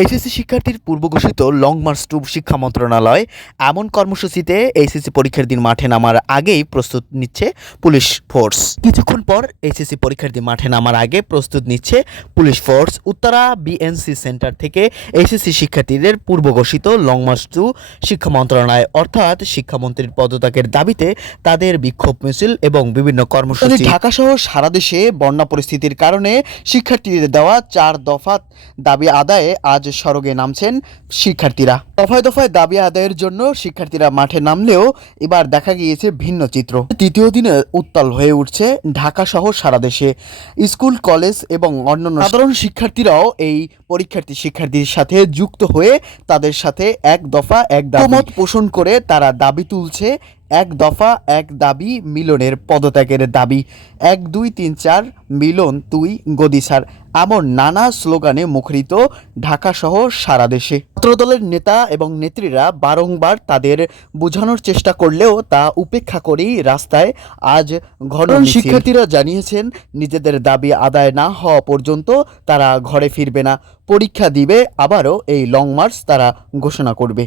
HSC শিক্ষার্থীর পূর্বঘোষিত long March two শিক্ষা মন্ত্রণালয় এমন কর্মসূচিতে এইচএসসি পরীক্ষার দিন মাঠে নামার আগেই প্রস্তুত নিচ্ছে পুলিশ ফোর্স। কিছুক্ষণ পর এইচএসসি পরীক্ষার দিন মাঠে নামার আগে প্রস্তুত নিচ্ছে police force. Uttara BNC centre থেকে এইচএসসি শিক্ষার্থীদের পূর্বঘোষিত লং মার্চ টু শিক্ষা মন্ত্রণালয় অর্থাৎ শিক্ষামন্ত্রীর পদত্যাগের দাবিতে তাদের বিক্ষোভ মিছিল এবং বিভিন্ন কর্মসূচি। ঢাকা সহ সারা দেশে বন্যা পরিস্থিতির কারণে শিক্ষার্থীদের দেওয়া 4 দফা দাবি আদায়ে আজ সড়কে নামছেন শিক্ষার্থীরা। দফায় দফায় দাবি আদায়ের জন্য শিক্ষার্থীরা মাঠে নামলেও এবার দেখা গিয়েছে ভিন্ন চিত্র। তৃতীয় দিনে উত্তাল হয়ে উঠছে ঢাকা সহ সারা দেশে। স্কুল, কলেজ এবং অন্যান্য সাধারণ শিক্ষার্থীরাও এই শিক্ষার্থীর সাথে যুক্ত হয়ে তাদের সাথে এক দফা এক দাবি মত পোষণ করে তারা দাবি তুলছে। এক দফা এক দাবি মিলনের পদত্যাগের দাবি, 1 2 3 4 মিলন তুই গদিসার, এমন নানা স্লোগানে মুখরিত ঢাকা সহ সারা দেশে। ছাত্রদলের নেতা এবং নেত্রীরা বারংবার তাদের বোঝানোর চেষ্টা করলেও তা উপেক্ষা করেই রাস্তায় আজ ঘন মিছিল। শিক্ষার্থীরা জানিয়েছেন নিজেদের দাবি আদায় না হওয়া পর্যন্ত তারা ঘরে ফিরবে না, পরীক্ষা দিবে, আবারও এই লং মার্চ তারা ঘোষণা করবে।